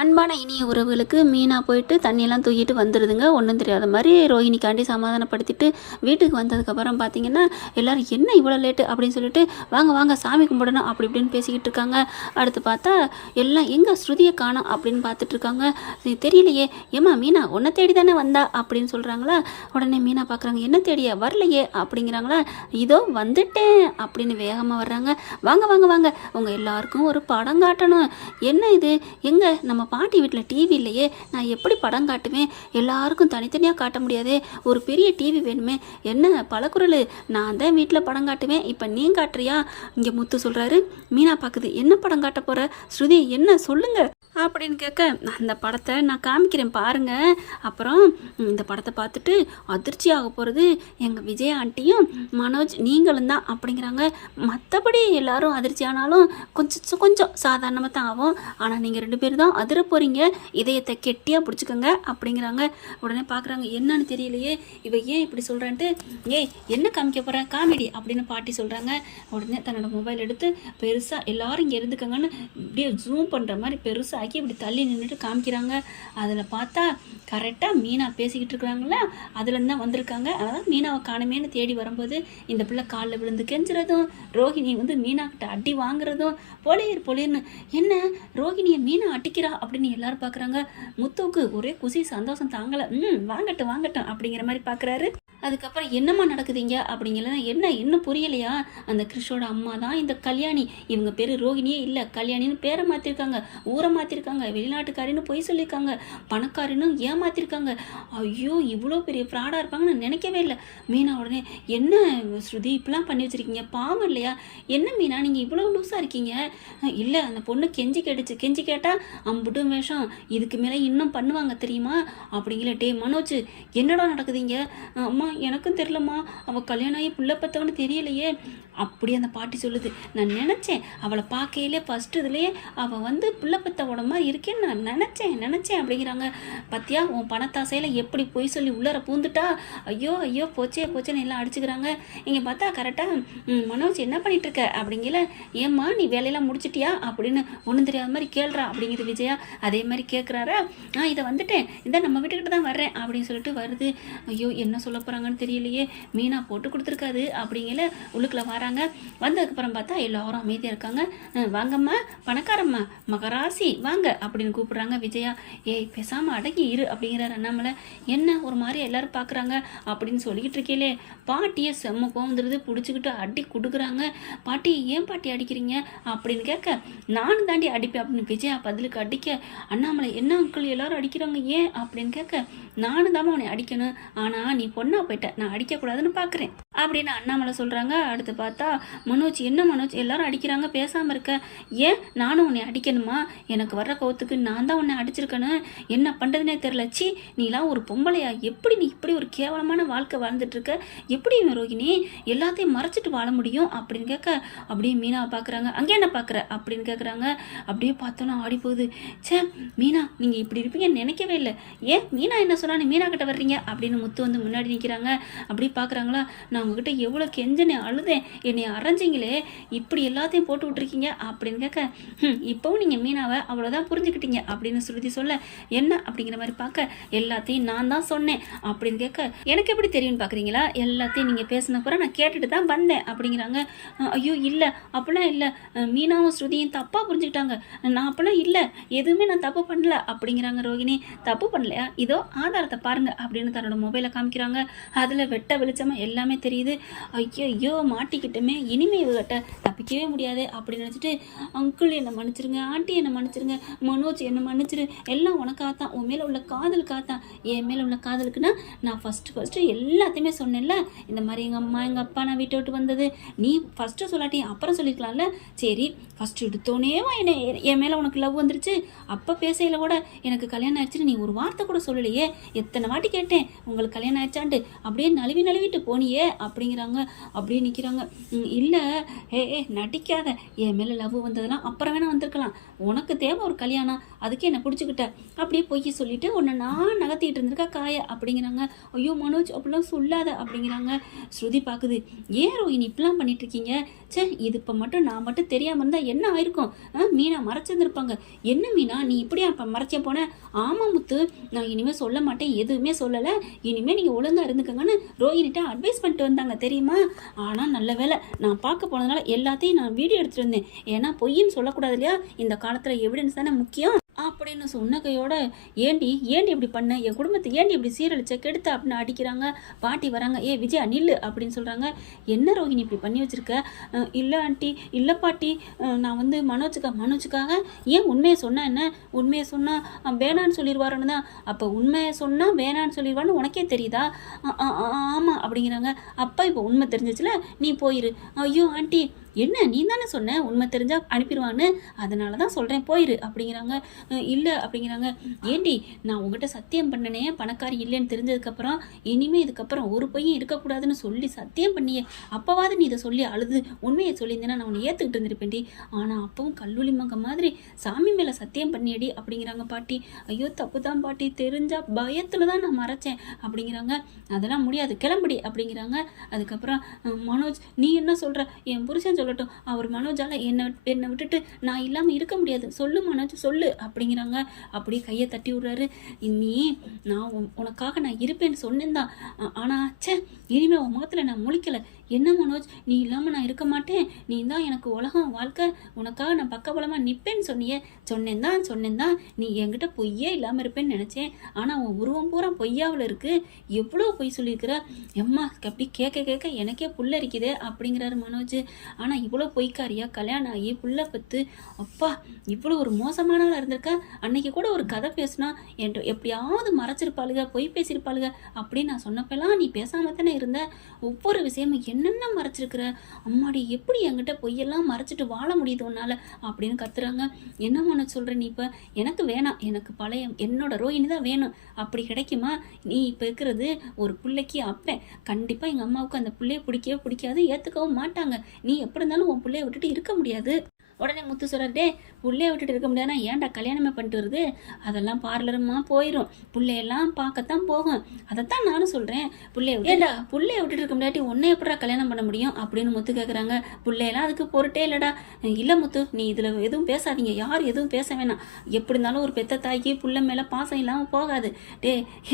அன்பான இனிய உறவுகளுக்கு மீனா போயிட்டு தண்ணியெல்லாம் தூக்கிட்டு வந்துடுதுங்க. ஒன்றும் தெரியாத மாதிரி ரோஹிணிக்காண்டி சமாதானப்படுத்திட்டு வீட்டுக்கு வந்ததுக்கப்புறம் பார்த்தீங்கன்னா எல்லோரும் என்ன இவ்வளோ லேட்டு அப்படின்னு சொல்லிட்டு வாங்க வாங்க சாமி கும்பிடணும் அப்படி இப்படின்னு பேசிக்கிட்டு இருக்காங்க. அடுத்து பார்த்தா எல்லாம் எங்கே ஸ்ருதியை காணோம் அப்படின்னு பார்த்துட்டு இருக்காங்க. தெரியலையே, ஏம்மா மீனா உன்னை தேடி தானே வந்தா அப்படின்னு சொல்கிறாங்களா. உடனே மீனா பார்க்குறாங்க, என்ன தேடியா வரலையே அப்படிங்கிறாங்களா. இதோ வந்துட்டேன் அப்படின்னு வேகமாக வர்றாங்க. வாங்க வாங்க வாங்க, உங்கள் எல்லாருக்கும் ஒரு படம் காட்டணும். என்ன இது, எங்கே நம்ம பாட்டி வீட்டில் டிவி இல்லையே, நான் எப்படி படம் காட்டுவேன், எல்லாருக்கும் தனித்தனியாக காட்ட முடியாதே, ஒரு பெரிய டிவி வேணுமே. என்ன பலக்குரல், நான் தான் வீட்டில் படம் காட்டுவேன், இப்போ நீ காட்டுறியா. இங்கே முத்து சொல்கிறாரு, மீனா பார்க்குது, என்ன படம் காட்ட போகிற ஸ்ருதி, என்ன சொல்லுங்க அப்படின்னு கேட்க, அந்த படத்தை நான் காமிக்கிறேன் பாருங்க. அப்புறம் இந்த படத்தை பார்த்துட்டு அதிர்ச்சி ஆக போகிறது எங்கள் விஜய் ஆண்டியும் மனோஜ் நீங்களும் தான் அப்படிங்கிறாங்க. மற்றபடி எல்லாரும் அதிர்ச்சி ஆனாலும் கொஞ்சம் கொஞ்சம் சாதாரணமாக தான் ஆகும். ஆனால் நீங்கள் 2 பேர் தான் அதிர போகிறீங்க, இதயத்தை கெட்டியாக பிடிச்சிக்கோங்க அப்படிங்கிறாங்க. உடனே பார்க்குறாங்க, என்னன்னு தெரியலையே இவ ஏன் இப்படி சொல்கிறேன்ட்டு, ஏய் என்ன காமிக்க போகிறேன் காமெடி அப்படின்னு பாட்டி சொல்கிறாங்க. உடனே தன்னோட மொபைல் எடுத்து பெருசாக எல்லாரும் இங்கே இருந்துக்கங்கன்னு இப்படியே ஜூம் பண்ணுற மாதிரி பெருசாக ஆக்கி இப்படி தள்ளி நின்றுட்டு காமிக்கிறாங்க. அதில் பார்த்தா கரெக்டாக மீனா பேசிக்கிட்டு இருக்கிறாங்களா, அதுலேருந்து தான் வந்திருக்காங்க. அதாவது மீனாவை காணுமேனு தேடி வரும்போது இந்த பிள்ளை காலில் விழுந்து கெஞ்சுறதும், ரோஹிணி வந்து மீனாக்கிட்ட அடி வாங்குறதும், பொலிர்னு என்ன ரோஹிணியை மீனா அடிக்கிறா அப்படின்னு எல்லாரும் பார்க்குறாங்க. முத்துவுக்கு ஒரே குசி சந்தோஷம் தாங்கலை. வாங்கட்டும் அப்படிங்கிற மாதிரி பார்க்குறாரு. அதுக்கப்புறம் என்னம்மா நடக்குதுங்க அப்படிங்கிற, என்ன இன்னும் புரியலையா, அந்த கிறிஷோட அம்மா தான் இந்த கல்யாணி, இவங்க பேர் ரோஹிணியே இல்லை கல்யாணின்னு பேரை மாற்றிருக்காங்க, ஊரை மாற்றிருக்காங்க, வெளிநாட்டுக்காரின்னு பொய் சொல்லியிருக்காங்க, பணக்காரின்னு ஏமாற்றிருக்காங்க. ஐயோ இவ்வளோ பெரிய ஃப்ராடாக இருப்பாங்கன்னு நான் நினைக்கவே இல்லை. மீனா உடனே, என்ன ஸ்ருதி இப்படிலாம் பண்ணி வச்சுருக்கீங்க, பாவம் இல்லையா, என்ன மீனா நீங்கள் இவ்வளோ லூஸாக இருக்கீங்க. இல்லை அந்த பொண்ணு கெஞ்சி கேட்டால் அம்புட்டும் வேஷம், இதுக்கு மேலே இன்னும் பண்ணுவாங்க தெரியுமா அப்படிங்கிற. டே மனோஜ் என்னடா நடக்குதுங்க. அம்மா எனக்கும் தெரியலம்மா, அவள் கல்யாணம் ஆகி புள்ள பத்தவன்னு தெரியலையே அப்படி அந்த பாட்டி சொல்லுது. நான் நினச்சேன் அவளை பார்க்கையிலே ஃபஸ்ட்டு இதுலேயே அவள் வந்து புள்ள பத்தவோட மாதிரி இருக்கேன்னு நான் நினச்சேன் அப்படிங்கிறாங்க. பத்தியா உன் பணத்தாசையில் எப்படி பொய் சொல்லி உள்ளார பூந்துட்டா, ஐயோ போச்சேன்னு எல்லாம் அடிச்சுக்கிறாங்க. இங்கே பார்த்தா கரெக்டாக மனோஜ் என்ன பண்ணிகிட்ருக்க அப்படிங்கிற, ஏம்மா நீ வேலையெல்லாம் முடிச்சிட்டியா அப்படின்னு ஒன்றும் தெரியாத மாதிரி கேள்றா அப்படிங்கிறது விஜயா. அதே மாதிரி கேட்குறாரா, இதை வந்துட்டேன் இந்த நம்ம வீட்டுக்கிட்ட தான் வர்றேன் அப்படின்னு சொல்லிட்டு வருது. ஐயோ என்ன சொல்ல போகிறாங்கன்னு தெரியலையே, மீனா போட்டு கொடுத்துருக்காது அப்படிங்கிற உள்ளுக்குள்ள வராங்க. வந்ததுக்கப்புறம் பார்த்தா எல்லாரும் அமைதியாக இருக்காங்க. வாங்கம்மா பணக்காரம்மா மகராசி வாங்க அப்படின்னு கூப்பிடுறாங்க விஜயா. ஏய் பேசாமல் அடங்கி இரு அப்படிங்கிறார் அண்ணாமலை. என்ன ஒரு மாதிரி எல்லாரும் பார்க்குறாங்க அப்படின்னு சொல்லிக்கிட்டு இருக்கீங்களே, பாட்டியை செம்ம கோந்துருது, பிடிச்சிக்கிட்டு அடி கொடுக்குறாங்க. பாட்டி ஏன் பாட்டி அடிக்கிறீங்க அப்படின்னு கேட்க, நானும் தாண்டி அடிப்பேன் அப்படின்னு விஜயா பதிலுக்கு அடிக்க, அண்ணாமலை என்ன அங்கிள் எல்லாரும் அடிக்கிறாங்க ஏன் அப்படின்னு கேட்க, நானும் தான் உன்னை அடிக்கணும், ஆனால் நீ பொண்ணா போயிட்ட, நான் அடிக்கக்கூடாதுன்னு பார்க்குறேன் அப்படின்னு அண்ணாமலை சொல்கிறாங்க. அடுத்து பார்த்தா மனோஜ், என்ன மனோஜ் எல்லாரும் அடிக்கிறாங்க பேசாமல் இருக்க, ஏன் நானும் உன்னை அடிக்கணுமா, எனக்கு வர்ற கோவத்துக்கு நான் தான் உன்னை அடிச்சிருக்கணும், என்ன பண்ணுறதுனே தெரில, சி நீலாம் ஒரு பொம்பளையா, எப்படி நீ இப்படி ஒரு கேவலமான வாழ்க்கை வாழ்ந்துட்டுருக்க, எப்படி ரோகிணி எல்லாத்தையும் மறைச்சிட்டு வாழ முடியும் அப்படின்னு கேட்க, அப்படியே மீனாவை பார்க்குறாங்க. அங்கே என்ன பார்க்குற அப்படின்னு கேட்குறாங்க. அப்படியே பார்த்தோன்னா ஆடி போகுது. சே மீனா நீங்கள் இப்படி இருப்பீங்கன்னு நினைக்கவே இல்லை, ஏன் மீனா என்ன சொன்னா மீனா கிட்ட வர்றீங்க அப்படின்னு முத்து வந்து முன்னாடி நிற்கிறாங்க. அப்படி பார்க்குறாங்களா, நான் உங்ககிட்ட எவ்வளோ கெஞ்சனே அழுதேன், என்னை அரைஞ்சிங்களே, இப்படி எல்லாத்தையும் போட்டு விட்ருக்கீங்க அப்படின்னு கேட்க, இப்போவும் நீங்கள் மீனாவை அவ்வளோதான் புரிஞ்சுக்கிட்டீங்க அப்படின்னு ஸ்ருதி சொல்ல, என்ன அப்படிங்கிற மாதிரி பார்க்க, எல்லாத்தையும் நான் தான் சொன்னேன் அப்படின்னு கேட்க, எனக்கு எப்படி தெரியும்னு பார்க்குறீங்களா, எல்லாத்தையும் நீங்கள் பேசினப்புறம் நான் கேட்டுட்டு தான் வந்தேன் அப்படிங்கிறாங்க. ஐயோ இல்லை அப்படிலாம் இல்லை, மீனாவும் ஸ்ருதியும் தப்பாக புரிஞ்சுக்கிட்டாங்க, நான் அப்படிலாம் இல்லை, எதுவுமே நான் தப்பு பண்ணல அப்படிங்கிறாங்க. ரோகிணி தப்பு பண்ணலையா, இதோ ஆதாரத்தை பாருங்க அப்படின்னு தன்னோட மொபைலை காமிக்கிறாங்க. அதில் வெட்ட வெளிச்சமாக எல்லாமே தெரியுது. ஐயோ மாட்டிக்கிட்டோமே, இனிமே இவகிட்ட தப்பிக்கவே முடியாது அப்படின்னு நினச்சிட்டு, அங்கிள் என்னை மன்னிச்சிருங்க, ஆண்டி என்னை மன்னிச்சிருங்க, மனோஜ் என்னை மன்னிச்சிரு, எல்லாம் உனக்காகத்தான், உன் மேலே உள்ள காதலுக்காகத்தான், என் மேலே உள்ள காதலுக்குன்னா நான் ஃபஸ்ட்டு எல்லாத்தையுமே சொன்னேன்ல, இந்த மாதிரி எங்கள் அம்மா எங்கள் அப்பா நான் வீட்டை விட்டு வந்தது நீ ஃபஸ்ட்டு சொல்லாட்டி அப்புறம் சொல்லிக்கலாம்ல, சரி ஃபஸ்ட்டு எடுத்தோன்னேவா என்னை என் மேலே உனக்கு லவ் வந்துருச்சு, அப்போ பேசையில் கூட எனக்கு கல்யாணம் ஆயிடுச்சுன்னு நீ ஒரு வார்த்தை கூட சொல்லலையே, எத்தனை வாட்டி கேட்டேன் உங்களுக்கு கல்யாணம் ஆயிடுச்சான்ட்டு, அப்படியே நழுவிட்டு போனியே அப்படிங்கிறாங்க. அப்படியே நிற்கிறாங்க. இல்லை, நடிக்காத, என் மேலே லவ் வந்ததெல்லாம் அப்புறம் வேணா வந்திருக்கலாம், உனக்கு தேவை ஒரு கல்யாணம், அதுக்கு என்னை பிடிச்சிக்கிட்ட, அப்படியே பொய் சொல்லிட்டு உன்னை நான் நகர்த்திட்டு இருந்திருக்கா காய அப்படிங்கிறாங்க. ஐயோ மனோஜ் அப்படிலாம் சொல்லாத அப்படிங்கிறாங்க. ஸ்ருதி பார்க்குது. ஏன் ரோஹிணி இப்படிலாம் பண்ணிட்டு இருக்கீங்க? சே, இது இப்போ மட்டும் நான் மட்டும் தெரியாமல் இருந்தால் என்ன ஆயிருக்கும்? மீனா மறைச்சிருந்துருப்பாங்க. என்ன மீனா நீ இப்படியா இப்போ மறைச்சே போன? ஆமாம் முத்து, நான் இனிமேல் சொல்ல மாட்டேன், எதுவுமே சொல்லலை, இனிமேல் நீங்கள் ஒழுங்காக இருந்துக்கங்கன்னு ரோஹினிட்ட அட்வைஸ் பண்ணிட்டு வந்தாங்க தெரியுமா? ஆனால் நல்ல வேலை நான் பார்க்க போனதுனால எல்லாத்தையும் நான் வீடியோ எடுத்துகிட்டு வந்தேன். ஏன்னா பொய்ன்னு சொல்லக்கூடாது இல்லையா, இந்த காலத்தில் எவிடன்ஸ் தானே முக்கியம் அப்படின்னு சொன்ன கையோட, ஏண்டி இப்படி பண்ண, என் குடும்பத்தை ஏண்டி இப்படி சீரழிச்ச கெடுத்த அப்படின்னு அடிக்கிறாங்க. பாட்டி வராங்க. விஜயா நில்லு அப்படின்னு சொல்கிறாங்க. என்ன ரோஹிணி இப்படி பண்ணி வச்சுருக்க? இல்லை ஆண்டி, இல்லை பாட்டி, நான் வந்து மனோஜுக்காக ஏன் உண்மையை சொன்னேன், என்ன உண்மையை சொன்னால் வேணான்னு சொல்லிடுவாருன்னு தான். அப்போ உண்மையை சொன்னால் வேணான்னு சொல்லிடுவான்னு உனக்கே தெரியுதா? ஆமாம் அப்படிங்கிறாங்க. அப்பா இப்போ உண்மை தெரிஞ்சிச்சுல, நீ போயிரு. ஐயோ ஆண்டி, என்ன நீ தானே சொன்ன உண்மை தெரிஞ்சால் அனுப்பிடுவான்னு, அதனால தான் சொல்கிறேன் போயிரு அப்படிங்கிறாங்க. இல்லை அப்படிங்கிறாங்க. ஏண்டி நான் உங்ககிட்ட சத்தியம் பண்ணனே பணக்காரி இல்லைன்னு தெரிஞ்சதுக்கப்புறம் இனிமேல் இதுக்கப்புறம் ஒரு பையன் இருக்கக்கூடாதுன்னு சொல்லி சத்தியம் பண்ணியே, அப்போவாது நீ இதை சொல்லி அழுது உண்மையை சொல்லியிருந்தேன்னா நான் உன்னை ஏற்றுக்கிட்டு இருந்திருப்பேன்டி. ஆனால் அப்பவும் கல்லூலி மங்க மாதிரி சாமி மேலே சத்தியம் பண்ணியடி அப்படிங்கிறாங்க பாட்டி. ஐயோ தப்பு தான் பாட்டி, தெரிஞ்சால் பயத்தில் தான் நான் மறைச்சேன் அப்படிங்கிறாங்க. அதெல்லாம் முடியாது, கிளம்புடி அப்படிங்கிறாங்க. அதுக்கப்புறம் மனோஜ் நீ என்ன சொல்கிற, என் புருஷன் சொல்லட்டும், அவர் மனோஜால் என்னை விட்டுட்டு நான் இல்லாமல் இருக்க முடியாது, சொல்லு மனோஜ் சொல்லு அப்படிங்கிறாங்க. அப்படியே கையை தட்டி விடுறாரு. நீ நான் உனக்காக நான் இருப்பேன்னு சொன்னேன் தான், ஆனால் சே இனிமேல் உன் முகத்தில் நான் முழிக்கலை. என்ன மனோஜ், நீ இல்லாமல் நான் இருக்க மாட்டேன், நீ தான் எனக்கு உலகம் வாழ்க்கை, உனக்காக நான் பக்கபலமாக நிற்பேன்னு சொன்னியே. சொன்னேன் தான், நீ என்கிட்ட பொய்யே இல்லாமல் இருப்பேன்னு நினச்சேன். ஆனால் உன் உருவம் பூரா பொய்யாவில் இருக்குது, எவ்வளோ பொய் சொல்லியிருக்கிற எம்மா, அப்படி கேட்க எனக்கே புல்லரிக்குதே அப்படிங்கிறாரு மனோஜ். ஆனால் இவ்வளோ பொய்க்காரியா, கல்யாணம் ஆகி புள்ள பத்து, அப்பா இவ்வளோ ஒரு மோசமானவளாக இருந்திருக்கா. அன்னைக்கு கூட ஒரு கதை பேசுனா என்கிட்ட எப்படியாவது மறைச்சிருப்பாளுக, பொய் பேசியிருப்பாளுக அப்படின்னு நான் சொன்னப்பெல்லாம் நீ பேசாமல் தானே இருந்த. ஒவ்வொரு விஷயமும் என்னென்ன மறைச்சிருக்கிற, அம்மாடி எப்படி என்கிட்ட பொய்யெல்லாம் மறைச்சிட்டு வாழ முடியுது உன்னால அப்படின்னு கத்துறாங்க. என்ன மனோஜ் சொல்கிற நீ? இப்போ எனக்கு வேணாம், எனக்கு பழைய என்னோட ரோஹிணி தான் வேணும். அப்படி கிடைக்குமா? நீ இப்போ இருக்கிறது ஒரு பிள்ளைக்கு அப்பேன், கண்டிப்பாக எங்கள் அம்மாவுக்கு அந்த பிள்ளைய பிடிக்காது, ஏற்றுக்கவும் மாட்டாங்க. நீ எப்படி இருந்தாலும் உன் பிள்ளைய விட்டுட்டு இருக்க முடியாது. உடனே முத்து சொல்கிறார், புள்ளைய விட்டுட்டு இருக்க முடியாதுன்னா ஏன்டா கல்யாணமே பண்ணிட்டு வருது, அதெல்லாம் பார்லருமா போயிடும், பிள்ளையெல்லாம் பார்க்கத்தான் போகும், அதைத்தான் நானும் சொல்கிறேன். புள்ளைய விட்டுட்டு இருக்க முடியாட்டி உன்னை எப்படா கல்யாணம் பண்ண முடியும் அப்படின்னு முத்து கேட்குறாங்க. பிள்ளையெல்லாம் அதுக்கு பொருட்டே இல்லைடா. இல்லை முத்து, நீ இதில் எதுவும் பேசாதீங்க, யார் எதுவும் பேச வேணாம். எப்படி இருந்தாலும் ஒரு பெத்த தாய்க்கு புள்ள மேலே பாசம் இல்லாமல் போகாது.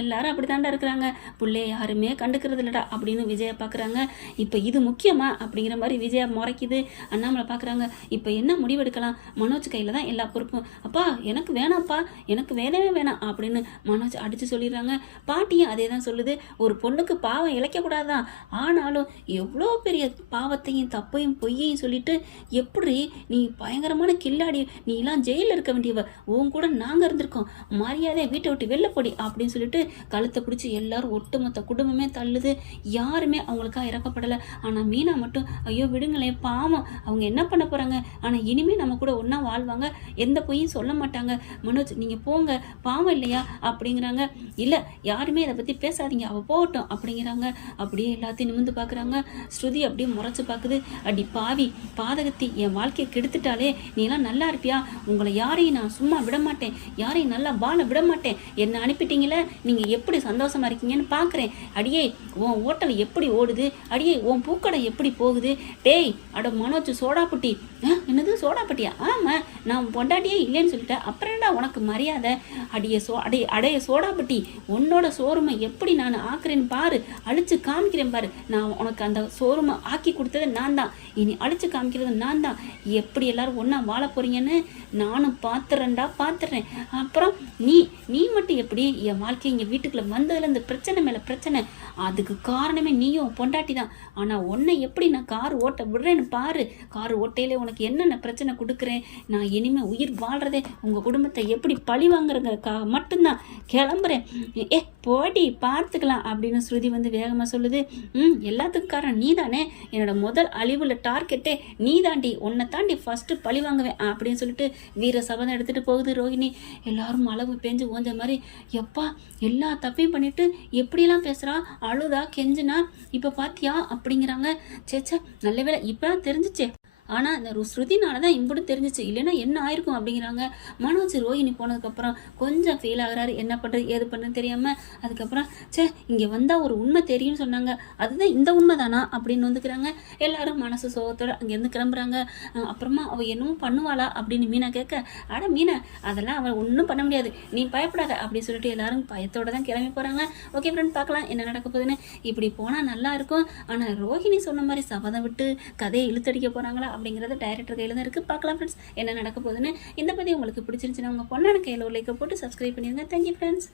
எல்லாரும் அப்படி தாண்டா இருக்கிறாங்க, பிள்ளைய யாருமே கண்டுக்கிறது இல்லடா அப்படின்னு விஜயா பார்க்குறாங்க. இப்போ இது முக்கியமா அப்படிங்கிற மாதிரி விஜயா முறைக்குது. அண்ணாமலை பார்க்குறாங்க. இப்போ என்ன முடிவெடுக்கலாம்? மனோஜ் கையில் தான் எல்லா பொறுப்பும். அப்பா எனக்கு வேணாம்ப்பா, எனக்கு வேணவே வேணாம் அப்படின்னு மனோஜ் அடித்து சொல்லிடுறாங்க. பாட்டியும் அதே தான் சொல்லுது. ஒரு பொண்ணுக்கு பாவம் இழைக்கக்கூடாதான், ஆனாலும் எவ்வளோ பெரிய பாவத்தையும் தப்பையும் பொய்யையும் சொல்லிட்டு எப்படி நீ பயங்கரமான கில்லாடி, நீ எல்லாம் ஜெயிலில் இருக்க வேண்டியவ, உன் கூட நாங்கள் இருந்திருக்கோம், மரியாதை வீட்டை விட்டு வெளில போடி அப்படின்னு சொல்லிட்டு கழுத்தை பிடிச்சி எல்லாரும் ஒட்டுமொத்த குடும்பமே தள்ளுது. யாருமே அவங்களுக்காக இறக்கப்படலை. ஆனால் மீனா மட்டும் ஐயோ விடுங்களேன், பாவம் அவங்க என்ன பண்ண போகிறாங்க, ஆனால் இனிமேல் நம்ம கூட ஒன்றா வாழ்வாங்க, எந்த பொய்யும் சொல்ல மாட்டாங்க, மனோஜ் நீங்கள் போங்க, பாவம் இல்லையா அப்படிங்கிறாங்க. இல்லை யாருமே இதை பற்றி பேசாதீங்க, அவள் போகட்டும் அப்படிங்கிறாங்க. அப்படியே எல்லாத்தையும் நிமிந்து பார்க்குறாங்க. ஸ்ருதி அப்படியே முறைச்சி பார்க்குது. அடி பாவி பாதகத்தி, என் வாழ்க்கையை கெடுத்துட்டாலே நீ எல்லாம் நல்லா இருப்பியா? உங்களை யாரையும் நான் சும்மா விட மாட்டேன், யாரையும் நல்லா வாழ விட மாட்டேன், என்னை அனுப்பிட்டீங்களே, நீங்கள் எப்படி சந்தோஷமா இருக்கீங்கன்னு பார்க்குறேன். அடியே உன் ஓட்டல் எப்படி ஓடுது, அடியே உன் பூக்கடை எப்படி போகுது, டேய் அட மனோஜ் சோடாப்புட்டி. என்னது சோடாப்பட்டியா? ஆமாம், நான் பொண்டாட்டியே இல்லைன்னு சொல்லிட்டேன், அப்புறம் என்ன உனக்கு மரியாதை? அடைய சோடாப்பட்டி, உன்னோட சோறுமை எப்படி நான் ஆக்குறேன்னு பாரு, அழிச்சு காமிக்கிறேன் பாரு. நான் உனக்கு அந்த சோறுமை ஆக்கி கொடுத்தது நான் தான், இனி அழிச்சு காமிக்கிறது நான் தான். எப்படி எல்லாரும் ஒன்றா வாழ போறீங்கன்னு நானும் பார்த்துறேன். அப்புறம் நீ மட்டும் எப்படி என் வாழ்க்கை இங்கே வீட்டுக்குள்ளே வந்ததுலேருந்து பிரச்சனை மேலே பிரச்சனை, அதுக்கு காரணமே நீயும் பொண்டாட்டி தான். ஆனால் உன்னை எப்படி நான் கார் ஓட்ட விடுறேன்னு பாரு, கார் ஓட்டையிலே உனக்கு என்னென்ன பிரச்சனை கொடுக்குறேன். நான் இனிமேல் உயிர் வாழ்கிறதே உங்கள் குடும்பத்தை எப்படி பழி வாங்குறதுக்காக மட்டும்தான், கிளம்புறேன். போடி பார்த்துக்கலாம் அப்படின்னு ஸ்ருதி வந்து வேகமாக சொல்லுது. எல்லாத்துக்கும் காரணம் நீ தானே, என்னோட முதல் அழிவுள்ள டார்கெட்டே நீ தாண்டி, உன்னை தாண்டி ஃபஸ்ட்டு பழி வாங்குவேன் அப்படின்னு சொல்லிட்டு வீர சபதம் எடுத்துகிட்டு போகுது ரோஹிணி. எல்லாரும் அளவு பெஞ்சு ஓஞ்ச மாதிரி எப்பா எல்லா தப்பையும் பண்ணிட்டு எப்படியெல்லாம் பேசுகிறா, அழுதா கெஞ்சினா, இப்போ பாத்தியா அப்படிங்கிறாங்க. சேச்சே நல்ல வேளை இப்போ தெரிஞ்சிச்சே. ஆனால் இந்த ஸ்ருதினால தான் இம்புட்டு தெரிஞ்சிச்சு, இல்லைன்னா என்ன ஆயிருக்கும் அப்படிங்கிறாங்க. மனோஜ் ரோஹிணி போனதுக்கப்புறம் கொஞ்சம் ஃபீல் ஆகுறாரு, என்ன பண்ணுறது ஏது பண்ணுறது தெரியாமல். அதுக்கப்புறம் இங்கே வந்தால் ஒரு உண்மை தெரியும்னு சொன்னாங்க, அதுதான் இந்த உண்மை தானா அப்படின்னு வந்துக்கிறாங்க. எல்லாரும் மனசு சோகத்தோடு அங்கேருந்து கிளம்புறாங்க. அப்புறமா அவள் என்னமோ பண்ணுவாளா அப்படின்னு மீனா கேட்க, அட மீனா அதெல்லாம் அவள் ஒன்றும் பண்ண முடியாது, நீ பயப்படாத அப்படின்னு சொல்லிட்டு எல்லாரும் பயத்தோடு தான் கிளம்பி போகிறாங்க. ஓகே ஃப்ரெண்ட், பார்க்கலாம் என்ன நடக்க போகுதுன்னு. இப்படி போனால் நல்லா இருக்கும். ஆனால் ரோஹிணி சொன்ன மாதிரி சபதம் விட்டு கதையை இழுத்தடிக்க போகிறாங்களா அப்படிங்கிறது டைரக்டர் கையில் தான் இருக்குது. பார்க்கலாம் ஃப்ரெண்ட்ஸ் என்ன நடக்க போகுதுன்னு. இந்த பதிவு உங்களுக்கு பிடிச்சிருந்துச்சுன்னா உங்கள் பொண்ணான கையில் ஒரு லைக்கை போட்டு சப்ஸ்கிரைப் பண்ணிடுங்க. Thank you friends.